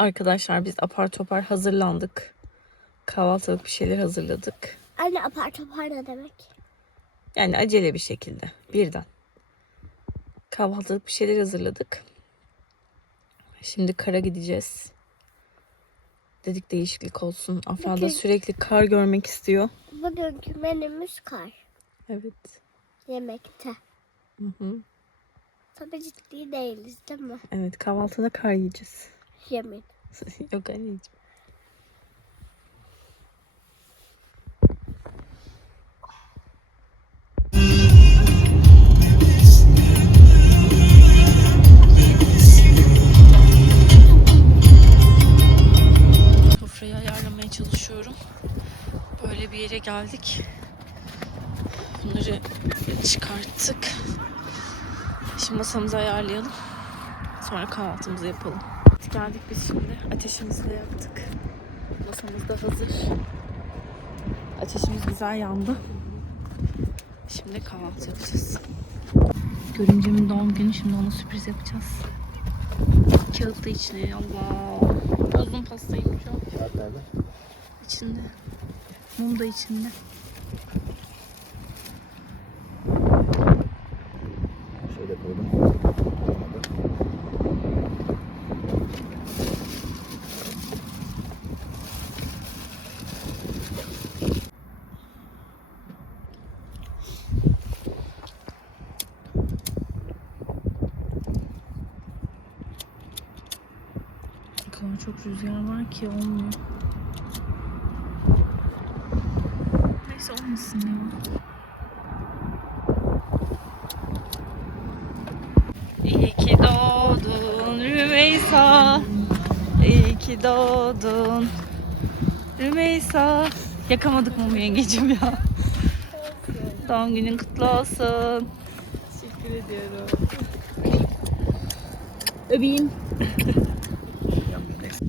Arkadaşlar biz apar topar hazırlandık. Kahvaltılık bir şeyler hazırladık. Anne apar topar ne demek? Yani acele bir şekilde birden. Kahvaltılık bir şeyler hazırladık. Şimdi kara gideceğiz. Dedik değişiklik olsun. Afra da sürekli kar görmek istiyor. Bugünkü menümüz kar. Evet. Yemekte. Hı hı. Tabii ciddi değiliz değil mi? Evet kahvaltıda kar yiyeceğiz. Yemin. Yok anneciğim. Sofrayı ayarlamaya çalışıyorum. Böyle bir yere geldik. Bunları çıkarttık. Şimdi masamızı ayarlayalım. Sonra kahvaltımızı yapalım. Geldik biz şimdi. Ateşimizi de yaktık. Masamız da hazır. Ateşimiz güzel yandı. Şimdi kahvaltı yapacağız. Görümcemin doğum günü. Şimdi ona sürpriz yapacağız. Kağıt da içine. Allah. Uzun pastaymış o. Kağıt nerede? İçinde. Mum da içinde. Şöyle koydum. Olmadı. O kadar çok rüzgar var ki olmuyor. Neyse olmasın ya. İyi ki doğdun Rümeysa. İyi ki doğdun Rümeysa. Yakamadık mumu yengecim ya. Doğum günün kutlu olsun. Teşekkür ediyorum. Öpeyim. Yalnız neyse.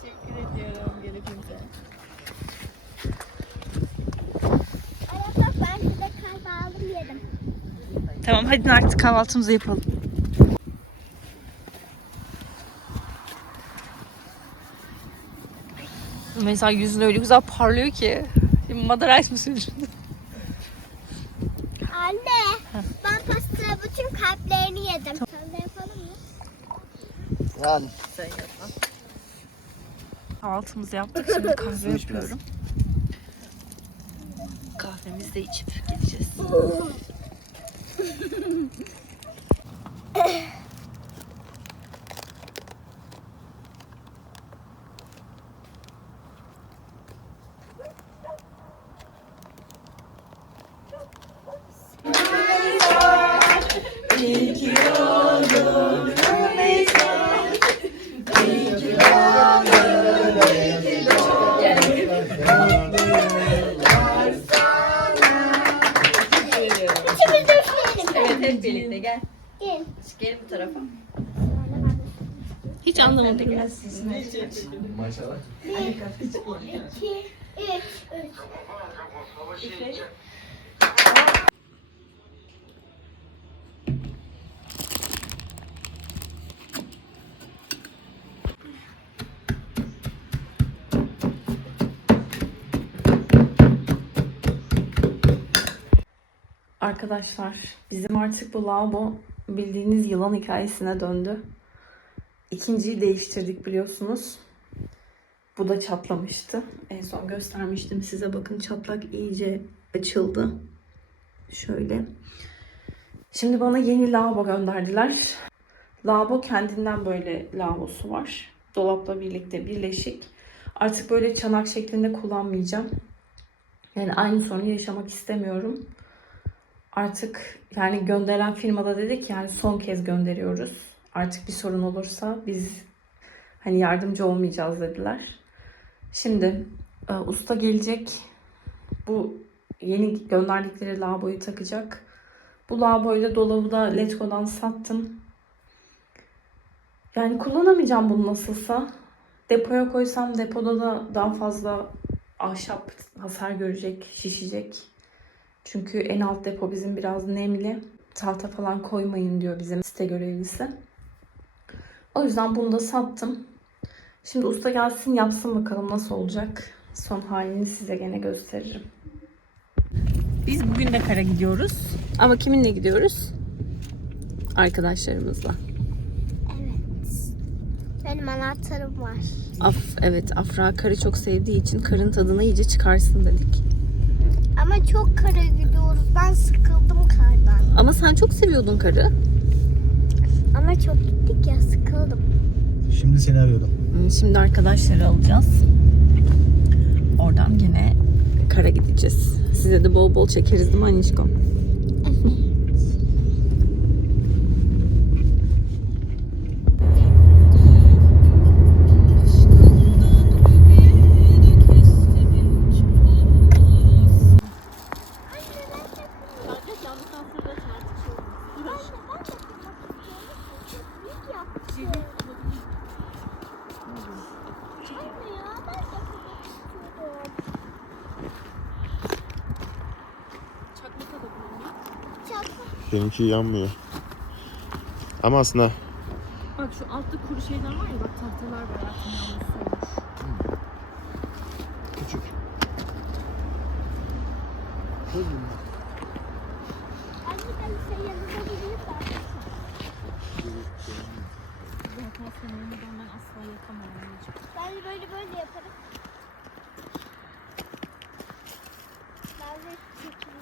Teşekkür ediyorum gerekirse. Anne bak ben size kar aldım yedim. Tamam hadi artık kahvaltımızı yapalım. Mesela yüzün öyle güzel parlıyor ki. Şimdi Mother Ice mı sürdün? Anne ben pasta bütün kalplerini yedim. Sen de yapalım mı? Yani Kahvaltımızı yaptık. Şimdi kahve yapıyorum. Kahvemizi de içip gideceğiz. mm maşallah. Bir, iki, üç, üç. Arkadaşlar bizim artık bu lavabo bildiğiniz yılan hikayesine döndü. İkinciyi değiştirdik biliyorsunuz. Bu da çatlamıştı. En son göstermiştim size. Bakın çatlak iyice açıldı. Şöyle. Şimdi bana yeni lavabo gönderdiler. Lavabo kendinden böyle lavabosu var. Dolapla birlikte birleşik. Artık böyle çanak şeklinde kullanmayacağım. Yani aynı sorunu yaşamak istemiyorum artık yani gönderen firmada dedik yani son kez gönderiyoruz. Artık bir sorun olursa biz hani yardımcı olmayacağız dediler. Şimdi Ee, usta gelecek. Bu yeni gönderdikleri lavaboyu takacak. Bu dolabı da Letgo'dan sattım. Yani kullanamayacağım bunu nasılsa. Depoya koysam depoda da daha fazla ahşap hasar görecek, şişecek. Çünkü en alt depo bizim biraz nemli. Tahta falan koymayın diyor bizim site görevlisi. O yüzden bunu da sattım. Şimdi usta gelsin yapsın bakalım nasıl olacak. Son halini size gene gösteririm. Biz bugün de kara gidiyoruz. Ama kiminle gidiyoruz? Arkadaşlarımızla. Evet. Benim anahtarım var. Af, evet Afra karı çok sevdiği için karın tadını iyice çıkarsın dedik. Ama çok kara gidiyoruz. Ben sıkıldım kardan. Ama sen çok seviyordun karı. Ama çok gittik ya sıkıldım. Şimdi seni arıyordum. Hmm, Şimdi arkadaşları alacağız. Oradan gene kara gideceğiz. Size de bol bol çekeriz değil mi Benimki yanmıyor. Ama aslında Bak şu altta kuru şeyler var ya bak tahtalar var altında Küçük. Yanına gideyim ben. Böyle böyle yaparım. Ben de çekeyim.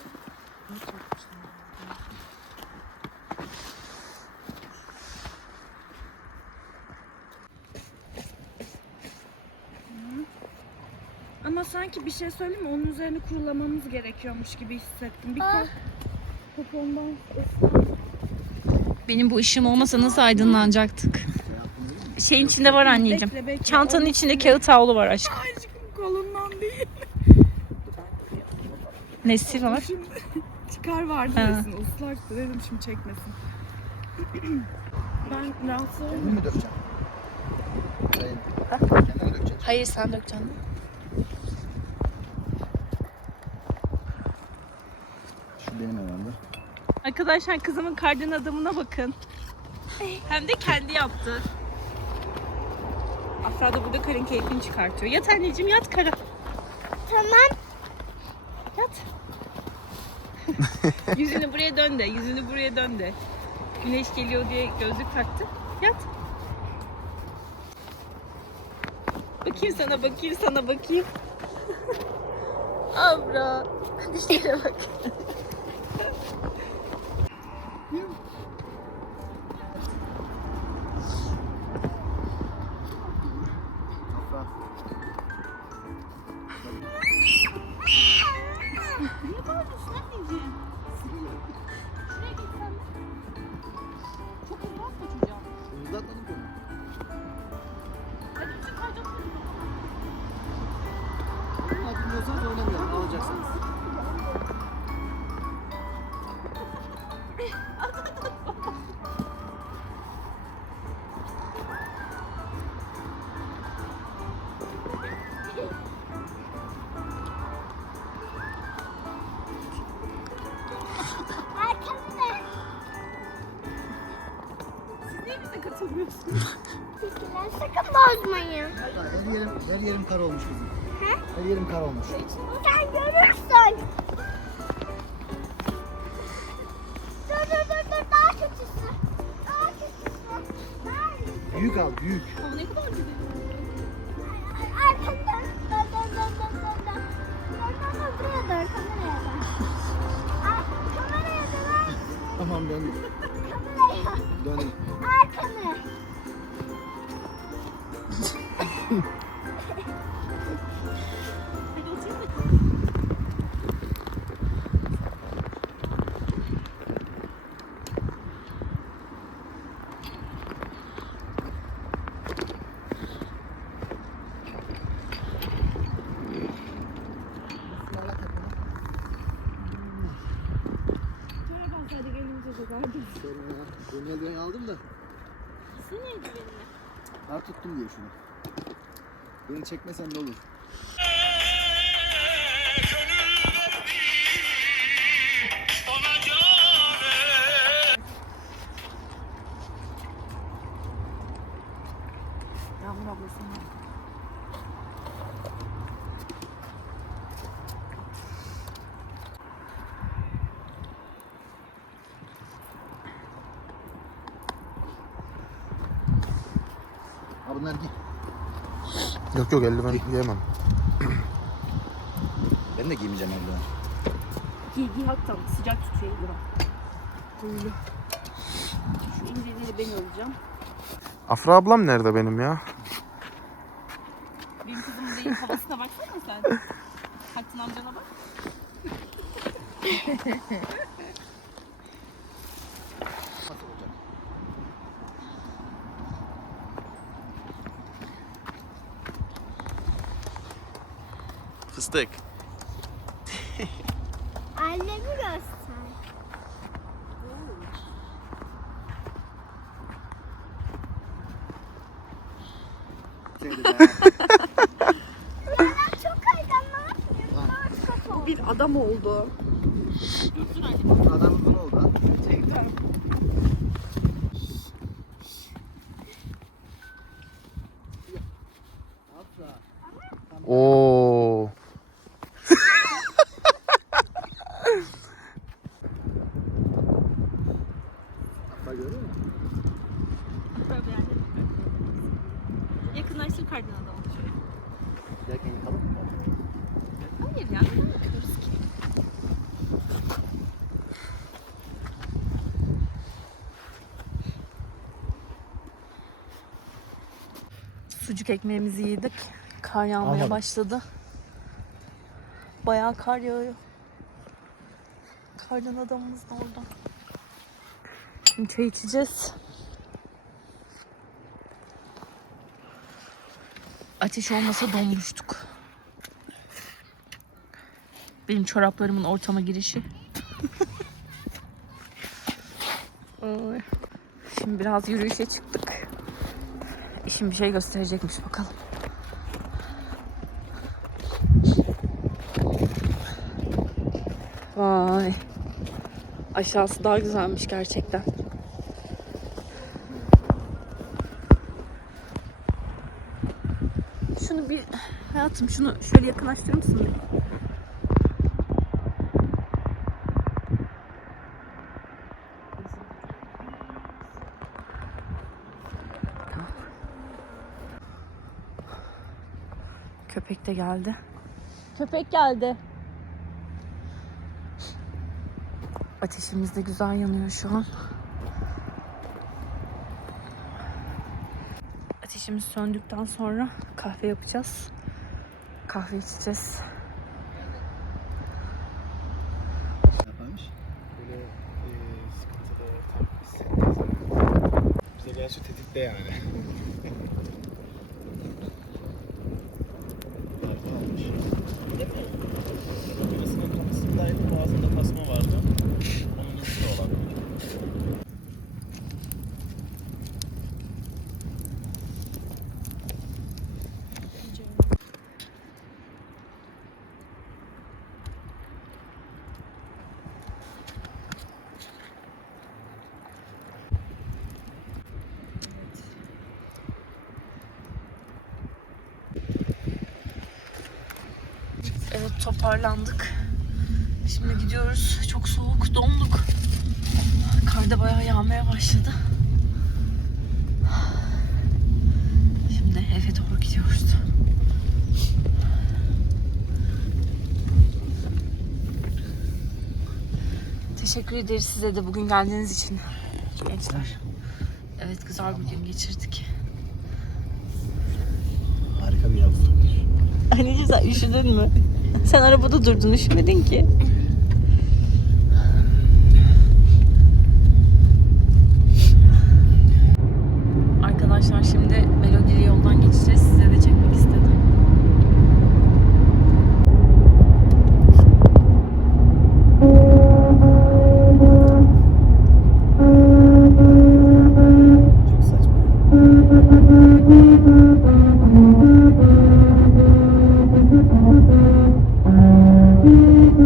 Ama sanki bir şey söyleyeyim mi? Onun üzerine kurulamamız gerekiyormuş gibi hissettim. Bir Aa. kol popondan Benim bu ışığım olmasa nasıl aydınlanacaktık? Şeyin içinde var anneciğim. bekle bekle. Çantanın Onun içinde kağıt havlu var aşkım. Aşkım kolundan değil. Nesi var? Şimdi çıkar vardı Ha. desin. Islaktı dedim şimdi çekmesin. ben rahatsız Kendini oldum. mi dökeceksin? Hayır. Dökeceksin. Hayır sen dökeceksin. Şu benim herhalde. Arkadaşlar kızımın kardan adamına bakın. Hem de kendi yaptı. Afra da burada karın keyfini çıkartıyor. Yat anneciğim yat kara. Tamam. Yat. yüzünü buraya dön de. Yüzünü buraya dön de. Güneş geliyor diye gözlük taktı. Yat. Bakayım sana bakayım sana bakayım. Abra. Dişlere bak. Teşekkürler. Sakın bozmayın. Her yerim, her yerim kar olmuş bizim. Her yerim kar olmuş. Sen görürsün. Dur dur dur dur daha kötüsü. Daha kötüsü. Daha Büyük al, büyük. Arkandan. Dönelden aldım da. Sen neydi benimle? Ben tuttum diye şunu. Beni çekmesen de olur. Yok yok eldiven giyemem. Ben de giymeyeceğim eldiven. Giy giy hatta sıcak tutuyor bura. Böyle. Şu inceleri ben alacağım. Afra ablam nerede benim ya? Benim kızım değil havasına baksana sen. Hakkın amcana bak. Fıstık. Annemi göster. Yakınlaştır kardan adamı. Yerken yakalım mı? Hayır ya. ki? Sucuk ekmeğimizi yedik. Kar yağmaya Almadım. başladı. Bayağı kar yağıyor. Kardan adamımız da orada. Şimdi çay içeceğiz. Ateş olmasa donmuştuk. Benim çoraplarımın ortama girişi. Şimdi biraz yürüyüşe çıktık. İşim bir şey gösterecekmiş bakalım. Vay. Aşağısı daha güzelmiş gerçekten. Hayatım şunu şöyle yakınlaştırır mısın? Köpek de geldi. Köpek geldi. Ateşimiz de güzel yanıyor şu an. Ateşimiz söndükten sonra kahve yapacağız. Kahve içeceğiz. Yaparmış. Böyle e, sıkıntılı tam hissettiği zaman. Bize gerçi tetikte yani. Arıza olmuş. Birisinin kafasındaydı, boğazında tasma vardı. Onun izi de olabilir. Evet toparlandık. Şimdi gidiyoruz. Çok soğuk, donduk. Kar da bayağı yağmaya başladı. Şimdi eve doğru gidiyoruz. Teşekkür ederiz size de bugün geldiğiniz için gençler. Evet güzel bir gün geçirdik. Harika bir yazdı. Anneciğim sen üşüdün mü? Sen arabada durdun üşümedin ki. Eve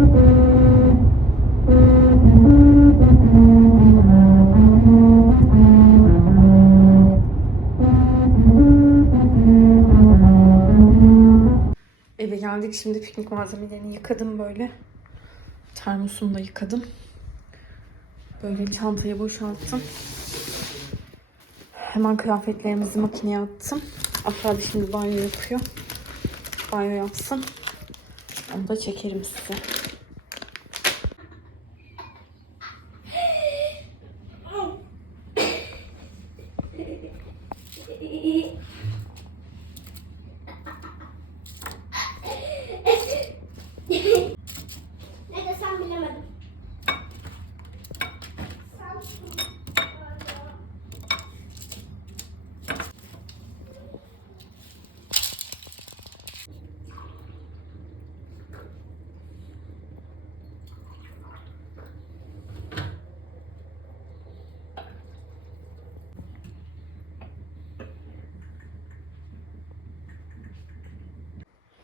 geldik. Şimdi piknik malzemelerini yıkadım böyle. Termosumu da yıkadım. Böyle çantayı boşalttım. Hemen kıyafetlerimizi makineye attım. Afra şimdi banyo yapıyor. Banyo yapsın. Onu da çekerim size.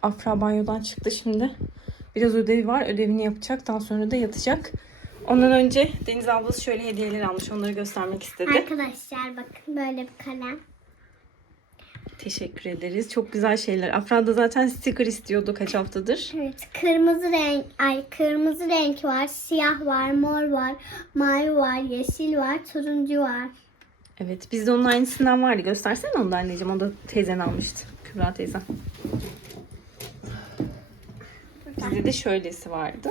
Afra banyodan çıktı şimdi. Biraz ödevi var. Ödevini yapacak. Daha sonra da yatacak. Ondan önce Deniz ablası şöyle hediyeler almış. Onları göstermek istedi. Arkadaşlar bakın böyle bir kalem. Teşekkür ederiz. Çok güzel şeyler. Afra da zaten sticker istiyordu kaç haftadır. Evet, kırmızı renk, ay kırmızı renk var, siyah var, mor var, mavi var, yeşil var, turuncu var. Evet. Bizde onun aynısından vardı. Göstersene onu da anneciğim. O da teyzen almıştı. Kübra teyzem. Bizde de şöylesi vardı.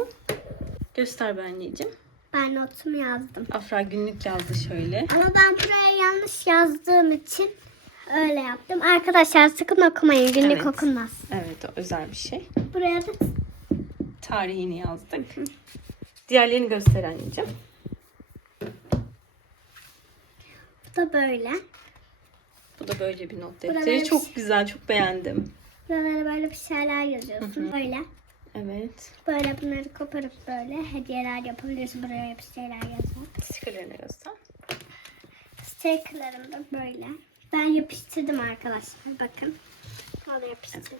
Göster be anneciğim. Ben notumu yazdım. Afra günlük yazdı şöyle. Ama ben buraya yanlış yazdığım için öyle yaptım. Arkadaşlar sakın okumayın. Günlük Evet. okunmaz. Evet o özel bir şey. Buraya da Tarihini yazdık. Diğerlerini göster anneciğim. bu da böyle. Bu da böyle bir not defteri. Çok güzel, çok beğendim. Buralara böyle bir şeyler yazıyorsun. Böyle. Evet. Böyle bunları koparıp böyle hediyeler yapabilirsin. Buraya bir şeyler yazmak. Stickerlerini göster. Stickerlarım da böyle. Ben yapıştırdım arkadaşlar. Bakın. Böyle yapıştırdım.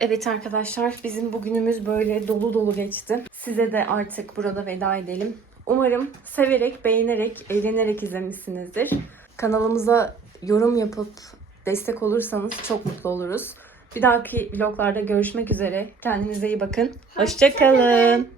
Evet arkadaşlar bizim bugünümüz böyle dolu dolu geçti. Size de artık burada veda edelim. Umarım severek, beğenerek, eğlenerek izlemişsinizdir. Kanalımıza yorum yapıp destek olursanız çok mutlu oluruz. Bir dahaki vloglarda görüşmek üzere. Kendinize iyi bakın. Hoşçakalın.